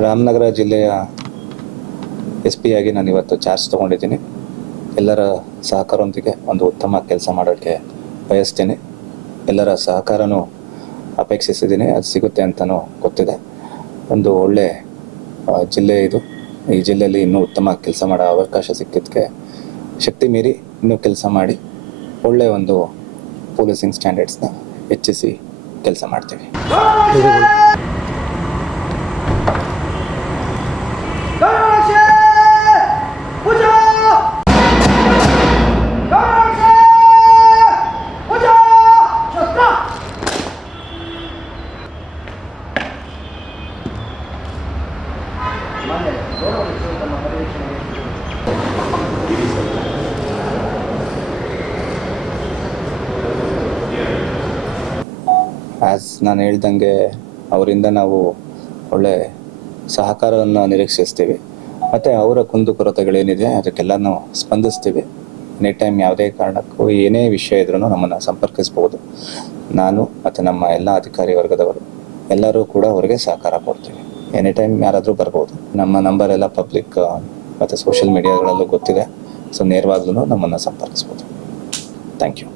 ರಾಮನಗರ ಜಿಲ್ಲೆಯ S P ಆಗಿ ನಾನು ಇವತ್ತು ಚಾರ್ಜ್ ತೊಗೊಂಡಿದ್ದೀನಿ. ಎಲ್ಲರ ಸಹಕಾರದೊಂದಿಗೆ ಒಂದು ಉತ್ತಮ ಕೆಲಸ ಮಾಡೋಕ್ಕೆ ಬಯಸ್ತೀನಿ. ಎಲ್ಲರ ಸಹಕಾರನೂ ಅಪೇಕ್ಷಿಸಿದ್ದೀನಿ, ಅದು ಸಿಗುತ್ತೆ ಅಂತಲೂ ಗೊತ್ತಿದೆ. ಒಂದು ಒಳ್ಳೆ ಜಿಲ್ಲೆ ಇದು. ಈ ಜಿಲ್ಲೆಯಲ್ಲಿ ಇನ್ನೂ ಉತ್ತಮ ಕೆಲಸ ಮಾಡೋ ಅವಕಾಶ ಸಿಕ್ಕಿದ್ದಕ್ಕೆ ಶಕ್ತಿ ಮೀರಿ ಇನ್ನೂ ಕೆಲಸ ಮಾಡಿ ಒಳ್ಳೆಯ ಒಂದು ಪೊಲೀಸಿಂಗ್ ಸ್ಟ್ಯಾಂಡರ್ಡ್ಸ್ನ ಹೆಚ್ಚಿಸಿ ಕೆಲಸ ಮಾಡ್ತೀವಿ. ಆ್ಯಸ್ ನಾನು ಹೇಳ್ದಂಗೆ ಅವರಿಂದ ನಾವು ಒಳ್ಳೆ ಸಹಕಾರವನ್ನು ನಿರೀಕ್ಷಿಸ್ತೀವಿ ಮತ್ತು ಅವರ ಕುಂದುಕೊರತೆಗಳೇನಿದೆ ಅದಕ್ಕೆಲ್ಲ ನಾವು ಸ್ಪಂದಿಸ್ತೀವಿ. ಎನಿ ಟೈಮ್ ಯಾವುದೇ ಕಾರಣಕ್ಕೂ ಏನೇ ವಿಷಯ ಇದ್ರೂ ನಮ್ಮನ್ನು ಸಂಪರ್ಕಿಸ್ಬೋದು. ನಾನು ಮತ್ತು ನಮ್ಮ ಎಲ್ಲ ಅಧಿಕಾರಿ ವರ್ಗದವರು ಎಲ್ಲರೂ ಕೂಡ ಅವರಿಗೆ ಸಹಕಾರ ಕೊಡ್ತೀವಿ. ಎನಿ ಟೈಮ್ ಯಾರಾದರೂ ಬರ್ಬೋದು. ನಮ್ಮ ನಂಬರ್ ಎಲ್ಲ ಪಬ್ಲಿಕ್ ಮತ್ತು ಸೋಷಿಯಲ್ ಮೀಡಿಯಾಗಳಲ್ಲೂ ಗೊತ್ತಿದೆ. ಸೊ ನೇರವಾಗ್ಲೂ ನಮ್ಮನ್ನು ಸಂಪರ್ಕಿಸ್ಬೋದು. Thank you.